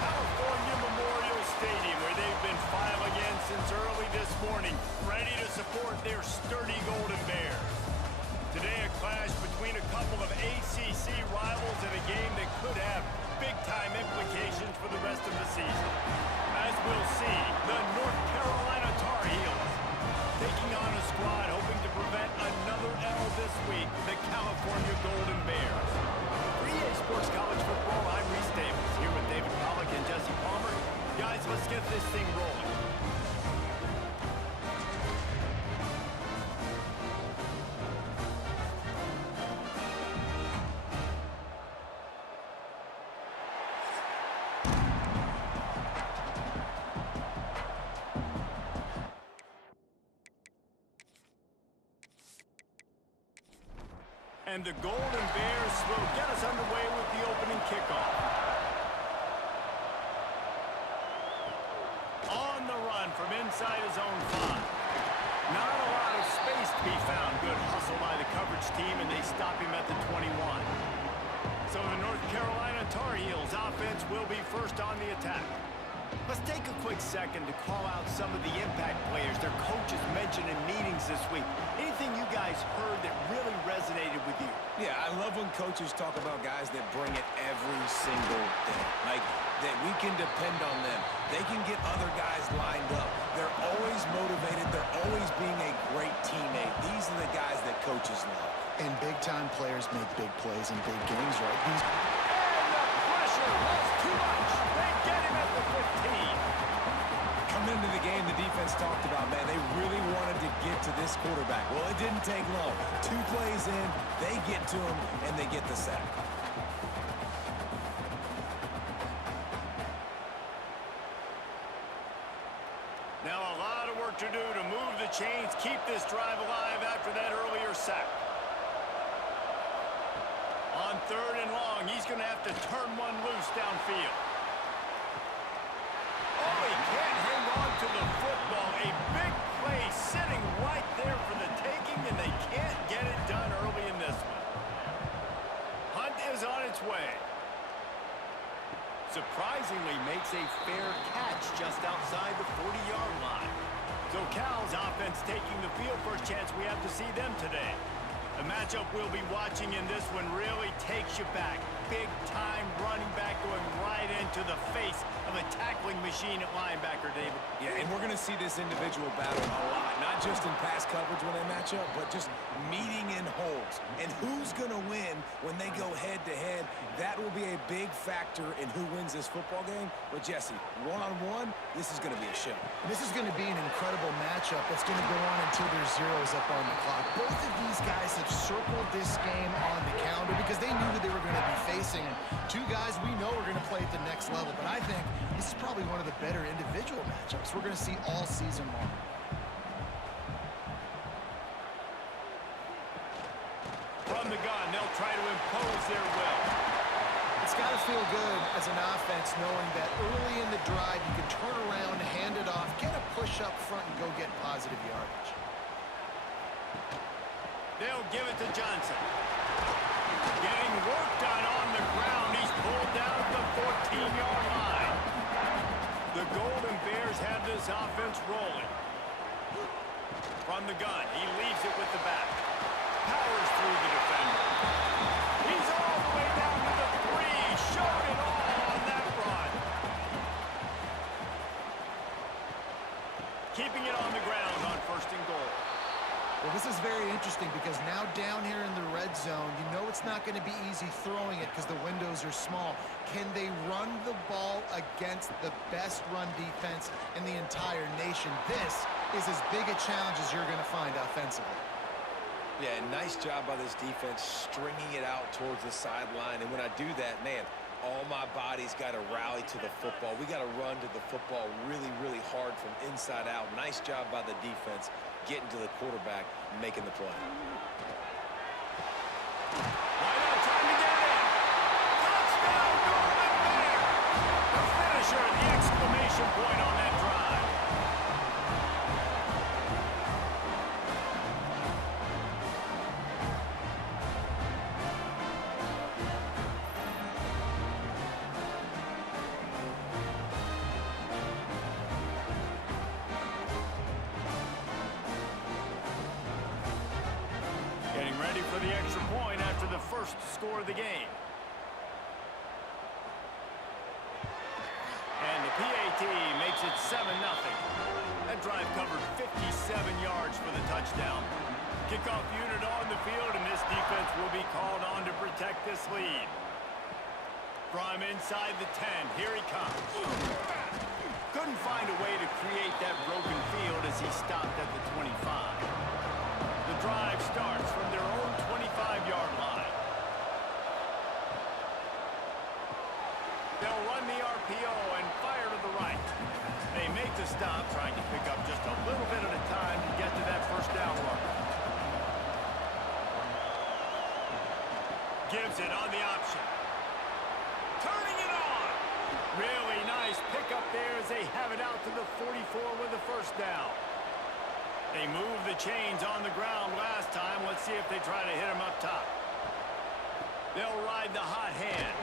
California Memorial Stadium, where they've been filing in since early this morning, ready to support their sturdy Golden Bears. Today, a clash between a couple of ACC rivals in a game that could have big-time implications for the rest of the season. As we'll see, the North Carolina Tar Heels taking on a squad hoping to prevent another L this week, the California Golden Bears. For EA Sports College Football, I'm Reese Davis, here with David Pollack and Jesse Palmer. Guys, let's get this thing rolling. And the Golden Bears will get us underway with the opening kickoff. On the run from inside his own 5. Not a lot of space to be found. Good hustle by the coverage team, and they stop him at the 21. So the North Carolina Tar Heels offense will be first on the attack. Let's take a quick second to call out some of the impact players their coaches mentioned in meetings this week. Anything you guys heard that really resonated with you? Yeah, I love when coaches talk about guys that bring it every single day. Like, that we can depend on them. They can get other guys lined up. They're always motivated. They're always being a great teammate. These are the guys that coaches love. And big-time players make big plays in big games, right? And the pressure was too much. They get him at the 15. Coming into the game, the defense talked about, man, they really wanted to get to this quarterback. Well, it didn't take long. 2 plays in, they get to him, and they get the sack. Now a lot of work to do to move the chains, keep this drive alive after that earlier sack. On 3rd and long, he's going to have to turn one loose downfield. Oh, he can't hang on to the football. A big play sitting right there for the taking, and they can't get it done early in this one. Hunt is on its way. Surprisingly makes a fair catch just outside the 40-yard line. So Cal's offense taking the field. First chance we have to see them today. The matchup we'll be watching in this one really takes you back. Big-time running back going right into the face of a tackling machine at linebacker, David. Yeah, and we're going to see this individual battle a lot. Not just in pass coverage when they match up, but just meeting in holes. And who's going to win when they go head-to-head, that will be a big factor in who wins this football game. But, Jesse, one-on-one, this is going to be a show. This is going to be an incredible matchup that's going to go on until there's zeros up on the clock. Both of these guys have circled this game on the calendar because they knew who they were going to be facing. And 2 guys we know are going to play at the next level. But I think this is probably one of the better individual matchups we're going to see all season long. From the gun, they'll try to impose their will. It's got to feel good as an offense knowing that early in the drive you can turn around, hand it off, get a push up front, and go get positive yardage. They'll give it to Johnson. Getting work done on the ground. He's pulled down at the 14-yard line. The Golden Bears have this offense rolling. From the gun, he leaves it with the back. Powers through the defender. He's all the way down to the 3. Showed it all on that run. Keeping it on the ground on 1st and goal. Well, this is very interesting because now down here in the red zone, you know it's not going to be easy throwing it because the windows are small. Can they run the ball against the best run defense in the entire nation? This is as big a challenge as you're going to find offensively. Yeah, nice job by this defense stringing it out towards the sideline. And when I do that, man, all my body's got to rally to the football. We got to run to the football really, really hard from inside out. Nice job by the defense getting to the quarterback, making the play. Right on time to get in. Touchdown, Golden Bears! The finisher and the exclamation point on that drive. first score of the game. And the PAT makes it 7-0. That drive covered 57 yards for the touchdown. Kickoff unit on the field, and this defense will be called on to protect this lead. From inside the 10, here he comes. Couldn't find a way to create that broken field as he stopped at the 25. The drive starts from their own 25-yard line. They'll run the RPO and fire to the right. They make the stop, trying to pick up just a little bit at a time to get to that first down marker. Gives it on the option. Turning it on. Really nice pickup there as they have it out to the 44 with the first down. They moved the chains on the ground last time. Let's see if they try to hit him up top. They'll ride the hot hand.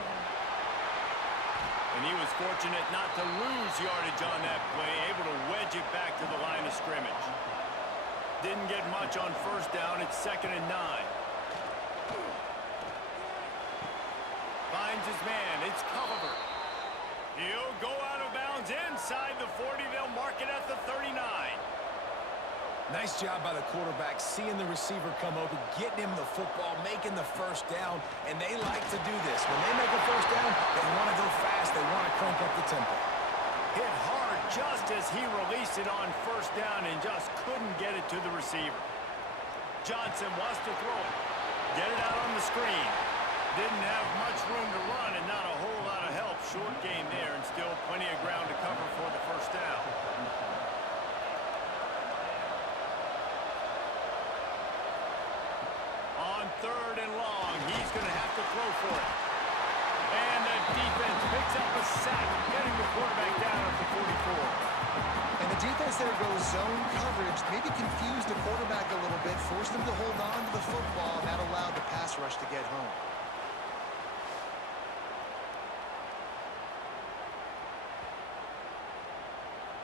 And he was fortunate not to lose yardage on that play, able to wedge it back to the line of scrimmage. Didn't get much on first down. It's 2nd and 9. Finds his man. It's Culliver. He'll go out of bounds inside the 40. They'll mark it at the 39. Nice job by the quarterback, seeing the receiver come open, getting him the football, making the first down, and they like to do this. When they make a first down, they want to go fast. They want to crank up the tempo. Hit hard just as he released it on first down and just couldn't get it to the receiver. Johnson wants to throw it. Get it out on the screen. Didn't have much room to run and not a whole lot of help. Short gain there and still plenty of ground to cover for the first down. On 3rd and long, he's going to have to throw for it. And the defense picks up a sack, getting the quarterback down at the 44. And the defense there goes zone coverage, maybe confused the quarterback a little bit, forced him to hold on to the football, and that allowed the pass rush to get home.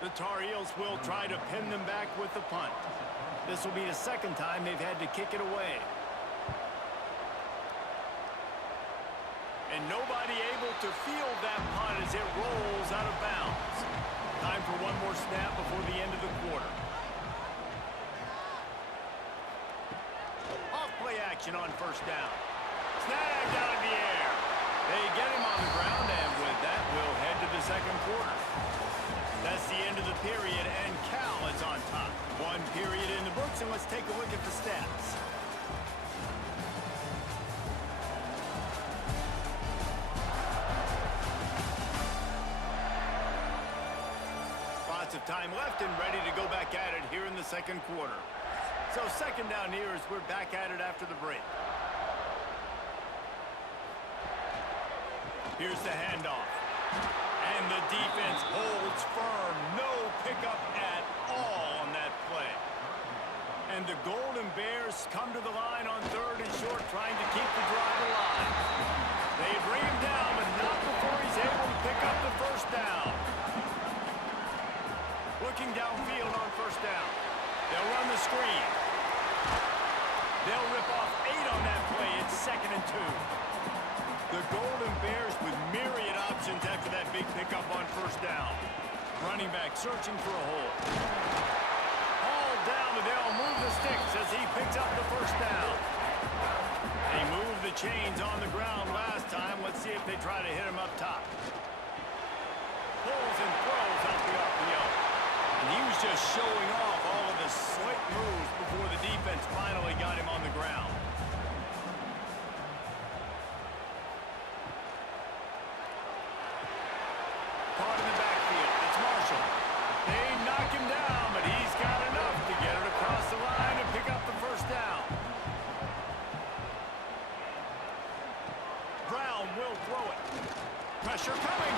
The Tar Heels will try to pin them back with the punt. This will be the 2nd time they've had to kick it away. And nobody able to field that punt as it rolls out of bounds. Time for one more snap before the end of the quarter. Off play action on first down. Snagged out of the air. They get him on the ground, and with that, we'll head to the 2nd quarter. That's the end of the period, and Cal is on top. 1 period in the books, and let's take a look at the stats. Lots of time left and ready to go back at it here in the 2nd quarter. So 2nd down here as we're back at it after the break. Here's the handoff. And the defense holds firm. No pickup at all on that play. And the Golden Bears come to the line on 3rd and short, trying to keep the drive alive. They bring him down, but not before he's able to pick up the first down. Looking downfield on first down. They'll run the screen. They'll rip off 8 on that play. It's 2nd and 2. The Golden Bears with myriad options after that big pickup on first down. Running back searching for a hole. Hauled down, but they'll move the sticks as he picks up the first down. They moved the chains on the ground last time. Let's see if they try to hit him up top. Pulls and throws out the RPO. And he was just showing off all of the slick moves before the defense finally got him on the ground. Caught in the backfield. It's Marshall. They knock him down, but he's got enough to get it across the line and pick up the first down. Brown will throw it. Pressure coming.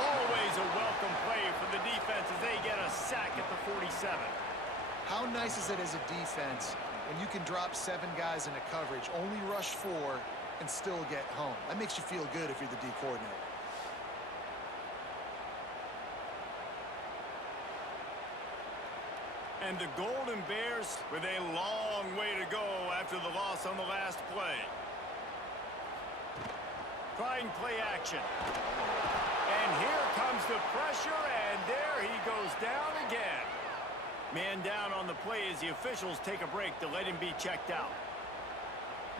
Always a welcome play for the defense as they get a sack at the 47. How nice is it as a defense when you can drop 7 guys into coverage, only rush 4, and still get home? That makes you feel good if you're the D coordinator. And the Golden Bears with a long way to go after the loss on the last play. trying play action. And here comes the pressure, and there he goes down again. Man down on the play as the officials take a break to let him be checked out.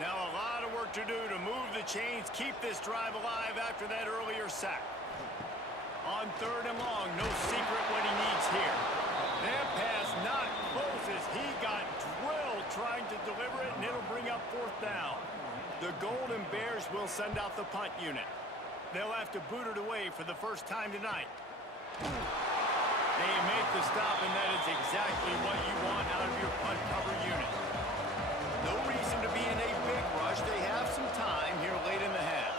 Now a lot of work to do to move the chains, keep this drive alive after that earlier sack. On 3rd and long, no secret what he needs here. That pass not close as he got drilled trying to deliver it, and it'll bring up 4th down. The Golden Bears will send out the punt unit. They'll have to boot it away for the first time tonight. They make the stop, and that is exactly what you want out of your punt cover unit. No reason to be in a big rush. They have some time here late in the half.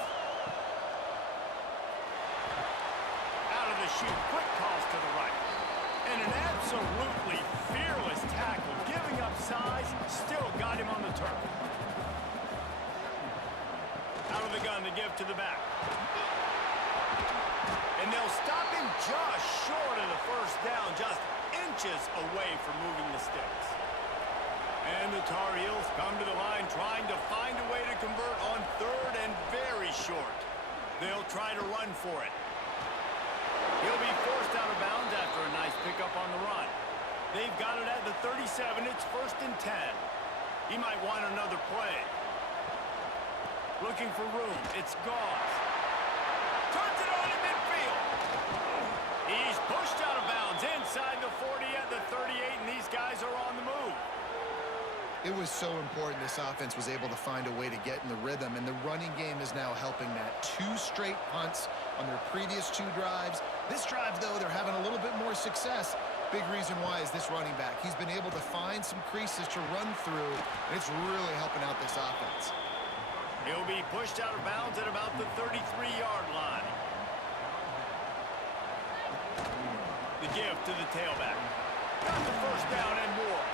Out of the chute, quick toss to the right. And an absolutely fearless tackle, giving up size, still got him on the turf. Out of the gun to give to the back. And they'll stop him just short of the first down, just inches away from moving the sticks. And the Tar Heels come to the line trying to find a way to convert on 3rd and very short. They'll try to run for it. He'll be forced out of bounds after a nice pickup on the run. They've got it at the 37. It's 1st and 10. He might want another play. Looking for room. It's Gauze. Turns it on in midfield. He's pushed out of bounds inside the 40 at the 38, and these guys are on the move. It was so important this offense was able to find a way to get in the rhythm, and the running game is now helping that. 2 straight punts on their previous 2 drives. This drive, though, they're having a little bit more success. Big reason why is this running back. He's been able to find some creases to run through, and it's really helping out this offense. He'll be pushed out of bounds at about the 33-yard line. The give to the tailback. Got the first down and more.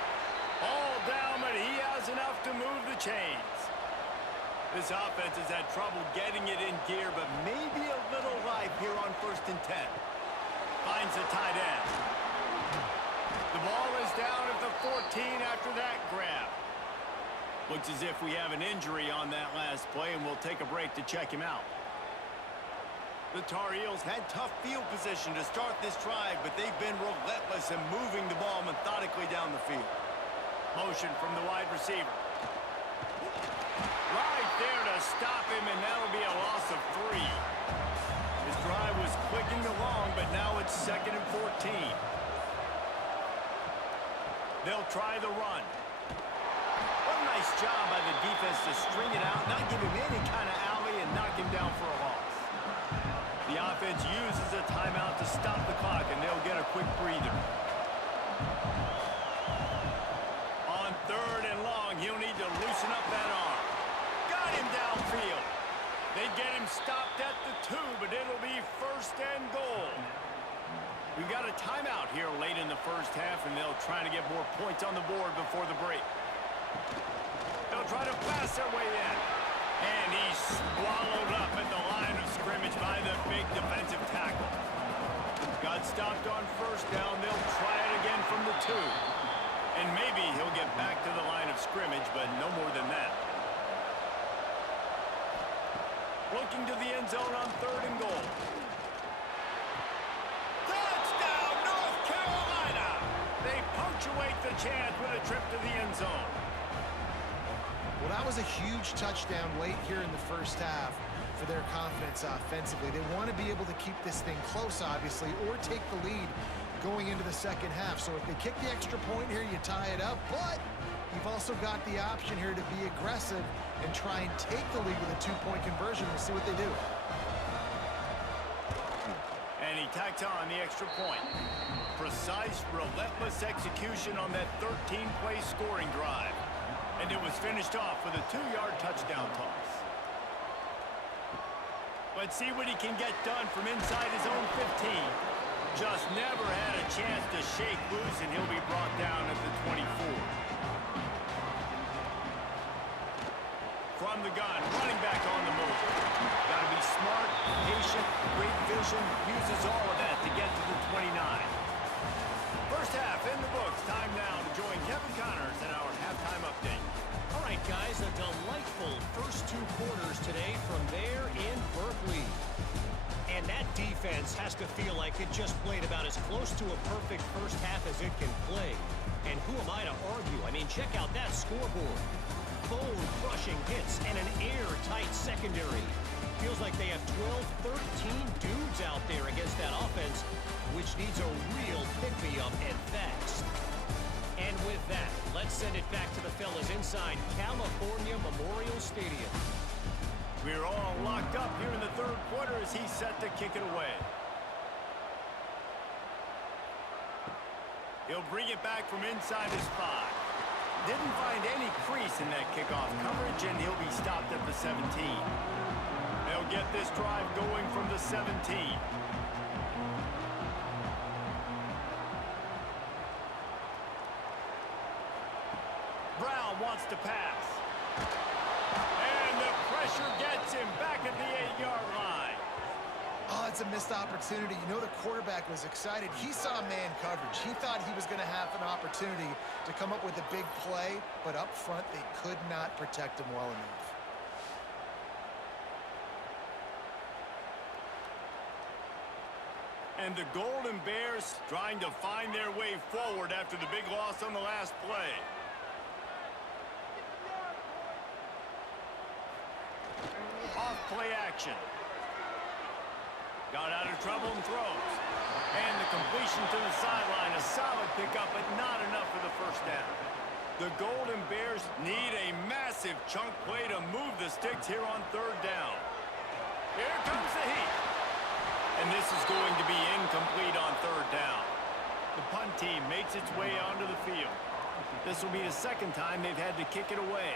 All down, but he has enough to move the chains. This offense has had trouble getting it in gear, but maybe a little life here on 1st and 10. Finds the tight end. The ball is down at the 14 after that grab. Looks as if we have an injury on that last play, and we'll take a break to check him out. The Tar Heels had tough field position to start this drive, but they've been relentless in moving the ball methodically down the field. Motion from the wide receiver. Right there to stop him, and that'll be a loss of 3. His drive was clicking along, but now it's 2nd and 14. They'll try the run. What a nice job by the defense to string it out, not give him any kind of alley, and knock him down for a loss. The offense uses a timeout to stop the clock, and they'll get a quick breather. On 3rd and long, he'll need to loosen up that arm. Got him downfield. They get him stopped at the 2, but it'll be 1st and goal. We've got a timeout here late in the first half, and they'll try to get more points on the board before the break. They'll try to pass their way in. And he's swallowed up at the line of scrimmage by the big defensive tackle. Got stopped on 1st down. They'll try it again from the 2. And maybe he'll get back to the line of scrimmage, but no more than that. Looking to the end zone on 3rd and goal. Touchdown, North Carolina! They punctuate the chance with a trip to the end zone. Well, that was a huge touchdown late here in the first half for their confidence offensively. They want to be able to keep this thing close, obviously, or take the lead going into the second half. So if they kick the extra point here, you tie it up. But you've also got the option here to be aggressive and try and take the lead with a 2-point conversion. We'll see what they do. And he tacks on the extra point. Precise, relentless execution on that 13-play scoring drive. And it was finished off with a 2-yard touchdown toss. Let's see what he can get done from inside his own 15. Just never had a chance to shake loose, and he'll be brought down at the 24. From the gun, running back on the move. Got to be smart, patient, great vision, uses all of that to get to the 29. First half in the books. Time now to join Kevin Connors in our halftime update. All right, guys, a delightful first 2 quarters today from there in Berkeley. And that defense has to feel like it just played about as close to a perfect first half as it can play. And who am I to argue? I mean, check out that scoreboard. Bone-crushing hits and an airtight secondary. Feels like they have 12, 13 dudes out there against that offense, which needs a real pick-me-up and fast. And with that, let's send it back to the fellas inside California Memorial Stadium. We're all locked up here in the third quarter as he's set to kick it away. He'll bring it back from inside his 5. Didn't find any crease in that kickoff coverage, and he'll be stopped at the 17. They'll get this drive going from the 17. Brown wants to pass. And the pressure gets him back at the 8-yard line. Oh, it's a missed opportunity. You know the quarterback was excited. He saw man coverage. He thought he was going to have an opportunity to come up with a big play, but up front they could not protect him well enough. And the Golden Bears trying to find their way forward after the big loss on the last play. Off play action. Got out of trouble and throws. And the completion to the sideline. A solid pickup, but not enough for the first down. The Golden Bears need a massive chunk play to move the sticks here on third down. Here comes the heat. And this is going to be incomplete on third down. The punt team makes its way onto the field. This will be the second time they've had to kick it away.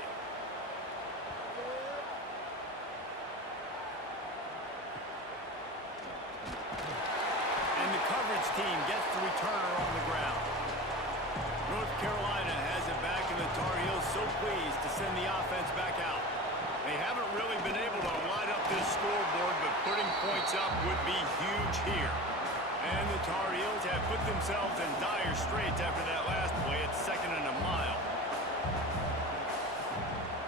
And the coverage team gets the returner on the ground. North Carolina has it back, and the Tar Heels so pleased to send the offense back out. They haven't really been able to light up this scoreboard, but putting points up would be huge here. And the Tar Heels have put themselves in dire straits after that last play at 2nd and a mile.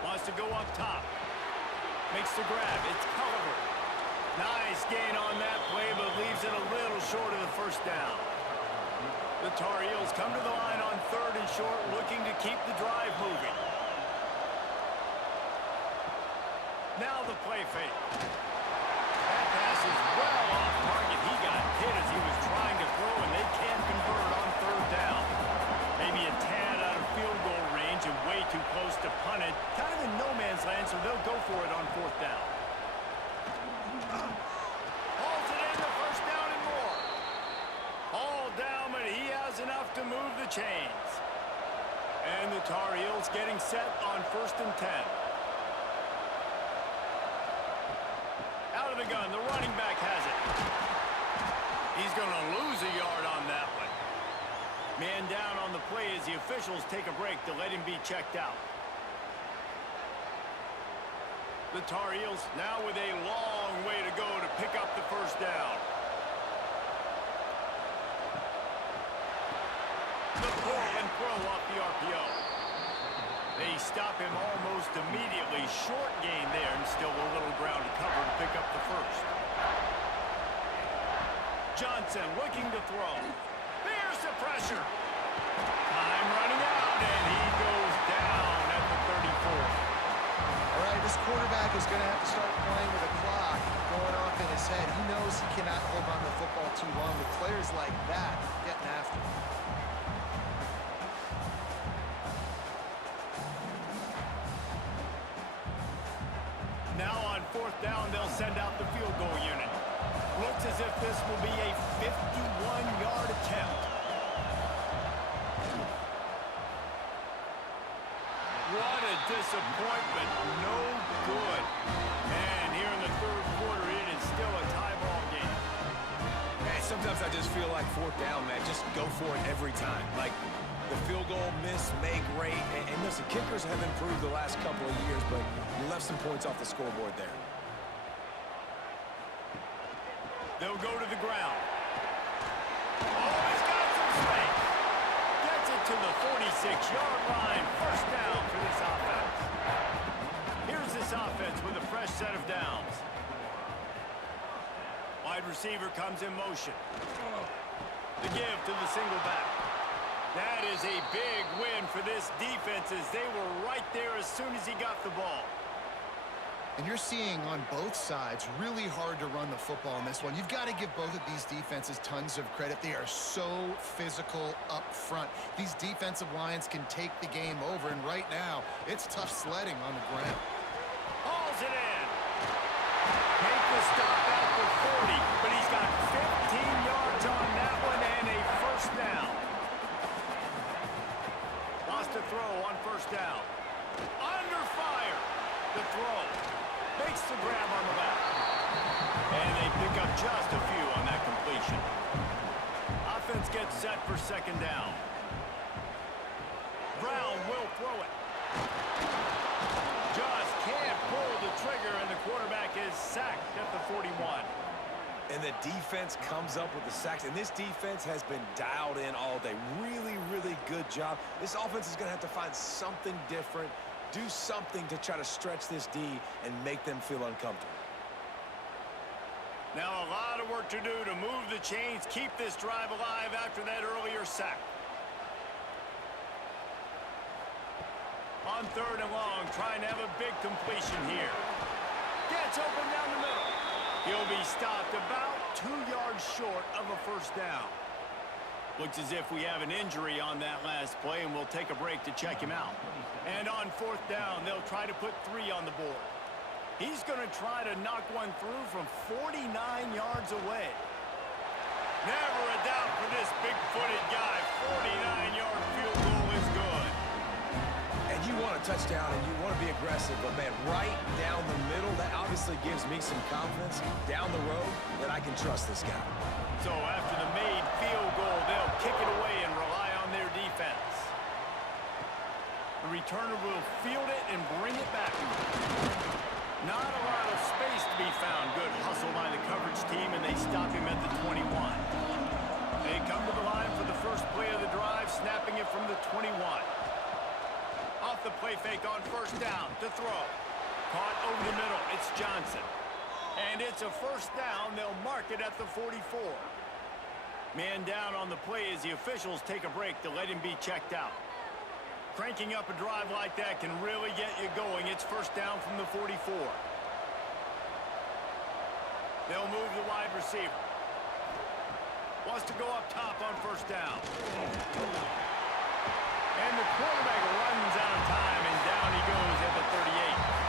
Wants to go up top. Makes the grab. It's Culliver. Nice gain on that play, but leaves it a little short of the first down. The Tar Heels come to the line on 3rd and short, looking to keep the drive moving. Now the play fake. That pass is well off target. He got hit as he was trying to throw, and they can't convert on 3rd down. Maybe a tad out of field goal range and way too close to punt it. Kind of in no man's land, so they'll go for it on 4th down. Hauls it in, the first down and more. All down, but he has enough to move the chains. And the Tar Heels getting set on 1st and 10. Out of the gun, the running back has it. He's going to lose a yard on that one. Man down on the play as the officials take a break to let him be checked out. The Tar Heels now with a long way to go to pick up the first down. The pull and throw off the RPO. They stop him almost immediately. Short gain there, and still a little ground to cover to pick up the first. Johnson looking to throw. There's the pressure. Time running out, and he goes down at the 34. All right, this quarterback is going to have to start playing with a clock going off in his head. He knows he cannot hold on to the football too long with players like that getting after him. Now on 4th down, they'll send out the field goal unit. Looks as if this will be a 51-yard attempt. What a disappointment. No good. And here in the 3rd quarter, it is still a tie ball game. Man, sometimes I just feel like 4th down, man. Just go for it every time. Like, the field goal miss, make rate. And listen, kickers have improved the last couple of years, but you left some points off the scoreboard there. They'll go to the ground. Oh, he's got some to the 46-yard line. First down for this offense. Here's this offense with a fresh set of downs. Wide receiver comes in motion. The give to the single back. That is a big win for this defense as they were right there as soon as he got the ball. And you're seeing on both sides really hard to run the football in this one. You've got to give both of these defenses tons of credit. They are so physical up front. These defensive lines can take the game over, and right now, it's tough sledding on the ground. Hauls it in. Make the stop at the 40, but he's got 15 yards on that one and a first down. Lost a throw on first down. Under fire. The throw. Makes the grab on the left. And they pick up just a few on that completion. Offense gets set for second down. Brown will throw it. Just can't pull the trigger, and the quarterback is sacked at the 41. And the defense comes up with the sacks. And this defense has been dialed in all day. Really, really good job. This offense is going to have to find something different, do something to try to stretch this D and make them feel uncomfortable. Now a lot of work to do to move the chains, keep this drive alive after that earlier sack. On third and long, trying to have a big completion here. Gets open down the middle. He'll be stopped about 2 yards short of a first down. Looks as if we have an injury on that last play, and we'll take a break to check him out. And on fourth down, they'll try to put 3 on the board. He's going to try to knock one through from 49 yards away. Never a doubt for this big-footed guy. 49-yard field goal is good. And you want a touchdown and you want to be aggressive, but man, right down the middle, that obviously gives me some confidence down the road that I can trust this guy. So after the made field goal, they'll kick it away and rely on their defense. The returner will field it and bring it back. Not a lot of space to be found. Good hustle by the coverage team, and they stop him at the 21. They come to the line for the first play of the drive, snapping it from the 21. Off the play fake on first down to throw. Caught over the middle. It's Johnson. And it's a first down. They'll mark it at the 44. Man down on the play as the officials take a break to let him be checked out. Cranking up a drive like that can really get you going. It's first down from the 44. They'll move the wide receiver. Wants to go up top on first down. And the quarterback runs out of time, and down he goes at the 38.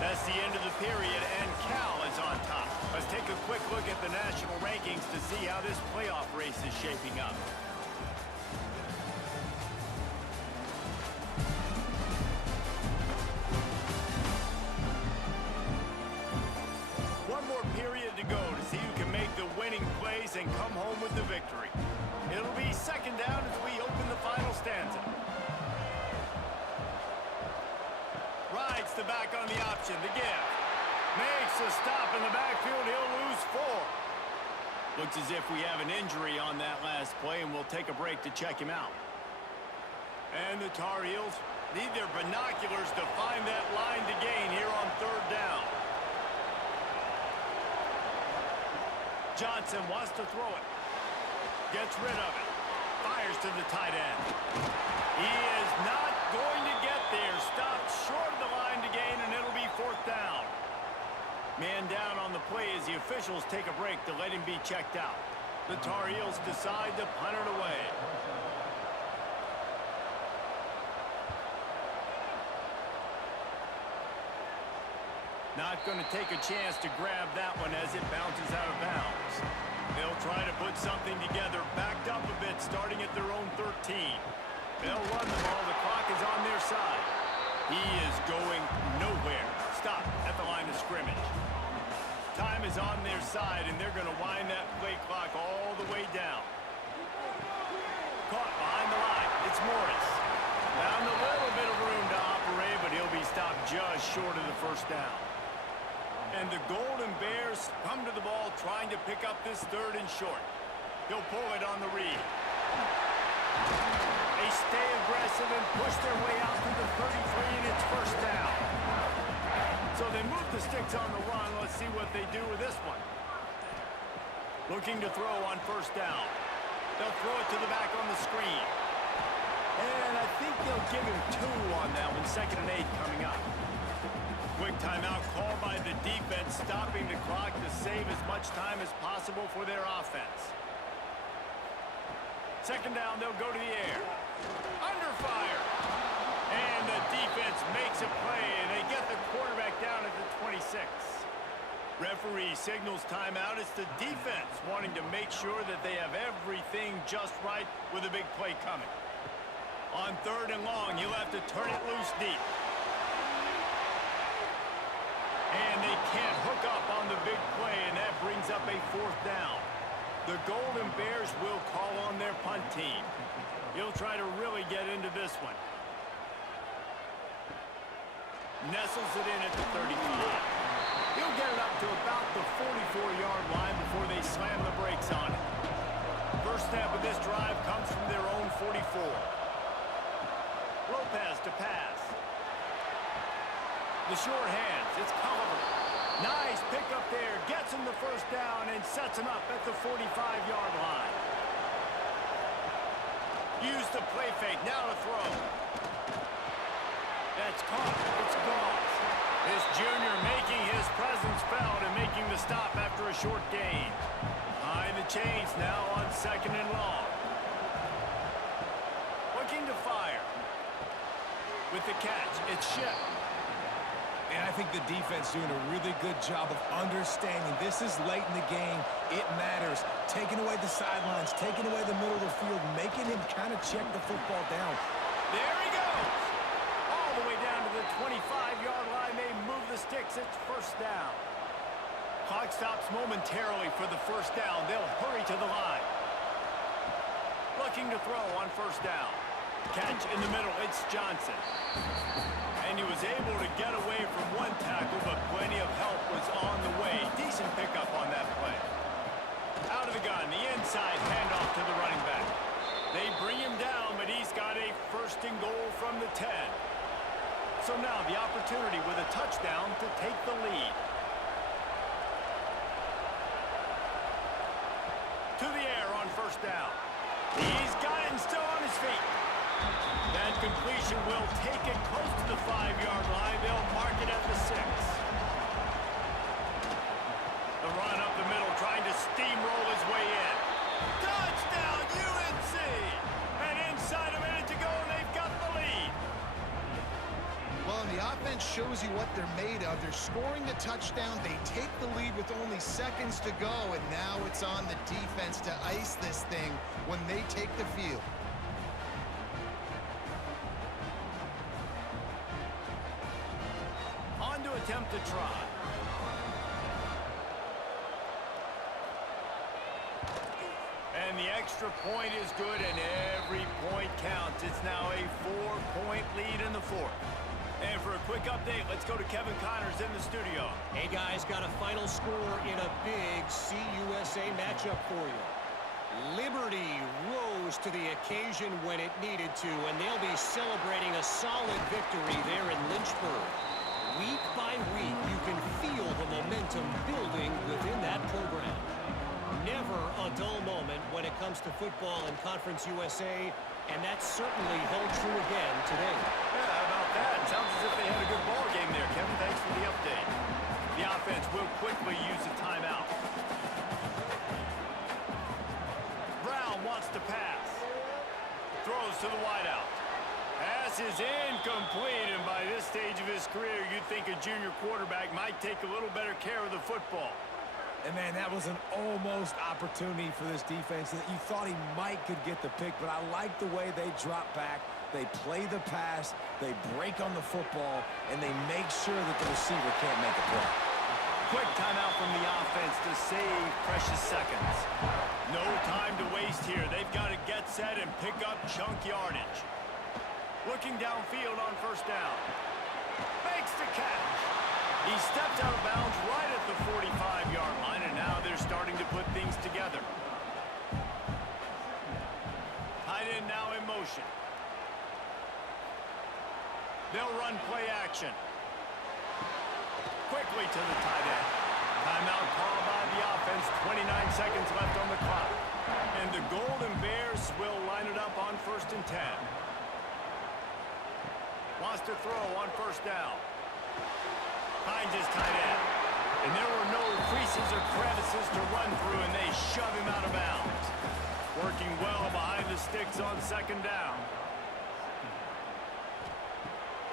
That's the end of the period, and Cal is on top. Let's take a quick look at the national rankings to see how this playoff race is shaping up. One more period to go to see who can make the winning plays and come home with the victory. It'll be second down as we open the final stanza. Rides the back on the option. The give. Makes a stop in the backfield. He'll lose 4. Looks as if we have an injury on that last play, and we'll take a break to check him out. And the Tar Heels need their binoculars to find that line to gain here on third down. Johnson wants to throw it. Gets rid of it. Fires to the tight end. He is not going to get there. Stopped short of the line to gain, and it'll be fourth down. Man down on the play as the officials take a break to let him be checked out. The Tar Heels decide to punt it away. Not going to take a chance to grab that one as it bounces out of bounds. They'll try to put something together, backed up a bit, starting at their own 13. They'll run the ball. The clock is on their side. He is going nowhere. Stop at the line of scrimmage. Time is on their side, and they're going to wind that play clock all the way down. caught behind the line. It's Morris. Found a little bit of room to operate, but he'll be stopped just short of the first down. And the Golden Bears come to the ball trying to pick up this third and short. He'll pull it on the read. They stay aggressive and push their way out to the 33, and it's first down. So they move the sticks on the run. Let's see what they do with this one. Looking to throw on first down. They'll throw it to the back on the screen. And I think they'll give him 2 on that one. 2nd and 8 coming up. Quick timeout called by the defense, stopping the clock to save as much time as possible for their offense. 2nd down, they'll go to the air. Under fire. And the defense makes a play, and they get the quarterback down at the 26. Referee signals timeout. It's the defense wanting to make sure that they have everything just right with a big play coming. On 3rd and long, you'll have to turn it loose deep. And they can't hook up on the big play, and that brings up a 4th down. The Golden Bears will call on their punt team. He'll try to really get into this one. Nestles it in at the 35. He'll get it up to about the 44-yard line before they slam the brakes on it. First snap of this drive comes from their own 44. Lopez to pass. The short hands, it's Culliver. Nice pick up there, gets him the first down and sets him up at the 45-yard line. Use the play fake, now to throw. That's caught, it's gone. This junior making his presence felt and making the stop after a short gain. Behind the chains now on 2nd and long. Looking to fire. With the catch, it's Ship. And I think the defense doing a really good job of understanding this is late in the game. It matters. Taking away the sidelines, taking away the middle of the field, making him kind of check the football down. There he goes. All the way down to the 25-yard line. They move the sticks. It's first down. Clock stops momentarily for the first down. They'll hurry to the line. Looking to throw on first down. Catch in the middle. It's Johnson. And he was able to get away from one tackle, but plenty of help was on the way. Decent pickup on that play. Out of the gun, the inside handoff to the running back. They bring him down, but he's got a 1st and goal from the 10. So now the opportunity with a touchdown to take the lead. To the air on first down. He's got it and still on his feet. That completion will take it close to the 5-yard line. They'll mark it at the 6. The run up the middle, trying to steamroll his way in. Touchdown, UNC! And inside a minute to go, and they've got the lead. Well, and the offense shows you what they're made of. They're scoring the touchdown. They take the lead with only seconds to go, and now it's on the defense to ice this thing when they take the field. Attempt to try. And the extra point is good, and every point counts. It's now a 4-point lead in the 4th. And for a quick update, let's go to Kevin Connors in the studio. Hey, guys, got a final score in a big CUSA matchup for you. Liberty rose to the occasion when it needed to, and they'll be celebrating a solid victory there in Lynchburg. Week by week, you can feel the momentum building within that program. Never a dull moment when it comes to football in Conference USA, and that certainly held true again today. Yeah, how about that? Sounds as if they had a good ball game there, Kevin. Thanks for the update. The offense will quickly use a timeout. Brown wants to pass. Throws to the wideout. Pass is incomplete, and by this stage of his career, you'd think a junior quarterback might take a little better care of the football. And, man, that was an almost opportunity for this defense that you thought he might could get the pick, but I like the way they drop back. They play the pass, they break on the football, and they make sure that the receiver can't make a play. Quick timeout from the offense to save precious seconds. No time to waste here. They've got to get set and pick up chunk yardage. Looking downfield on first down. Makes the catch. He stepped out of bounds right at the 45-yard line, and now they're starting to put things together. Tight end now in motion. They'll run play action. Quickly to the tight end. Timeout called by the offense. 29 seconds left on the clock. And the Golden Bears will line it up on 1st and 10. Wants to throw on first down. Finds his tight end. And there were no creases or crevices to run through, and they shove him out of bounds. Working well behind the sticks on 2nd down.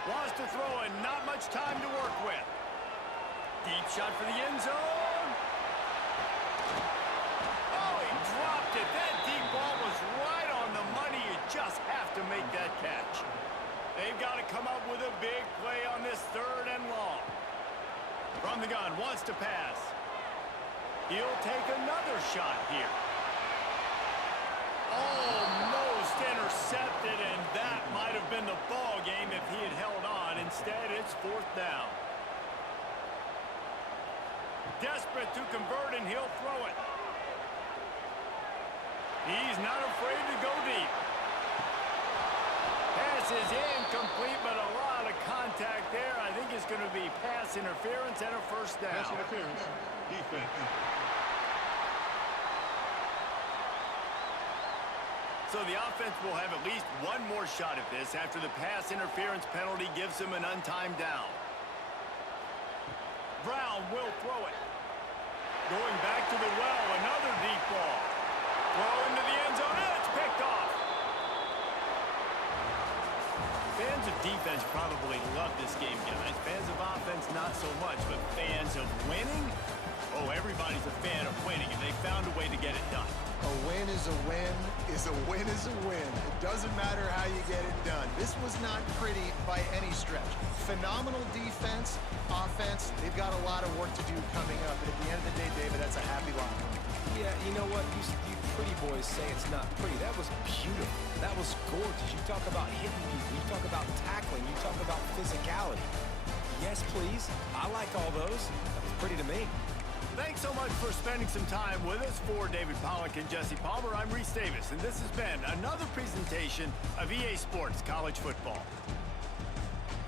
Wants to throw and not much time to work with. Deep shot for the end zone. Oh, he dropped it. That deep ball was right on the money. You just have to make that catch. They've got to come up with a big play on this 3rd and long. From the gun, wants to pass. He'll take another shot here. Almost intercepted, and that might have been the ball game if he had held on. Instead, it's 4th down. Desperate to convert, and he'll throw it. He's not afraid to go deep. Pass is incomplete, but a lot of contact there. I think it's going to be pass interference and a 1st down. Pass interference, defense. So the offense will have at least one more shot at this after the pass interference penalty gives them an untimed down. Brown will throw it. Going back to the well, another deep ball. Throw into the end zone, and it's picked off. Fans of defense probably love this game, guys. Fans of offense, not so much. But fans of winning? Oh, everybody's a fan of winning, and they found a way to get it done. A win is a win is a win is a win. It doesn't matter how you get it done. This was not pretty by any stretch. Phenomenal defense, offense. They've got a lot of work to do coming up. But at the end of the day, David, that's a happy locker room. Yeah, you know what? You pretty boys say it's not pretty. That was beautiful. That was gorgeous. You talk about hitting people. You talk about tackling. You talk about physicality. Yes, please. I like all those. That was pretty to me. Thanks so much for spending some time with us. For David Pollack and Jesse Palmer, I'm Reese Davis, and this has been another presentation of EA Sports College Football.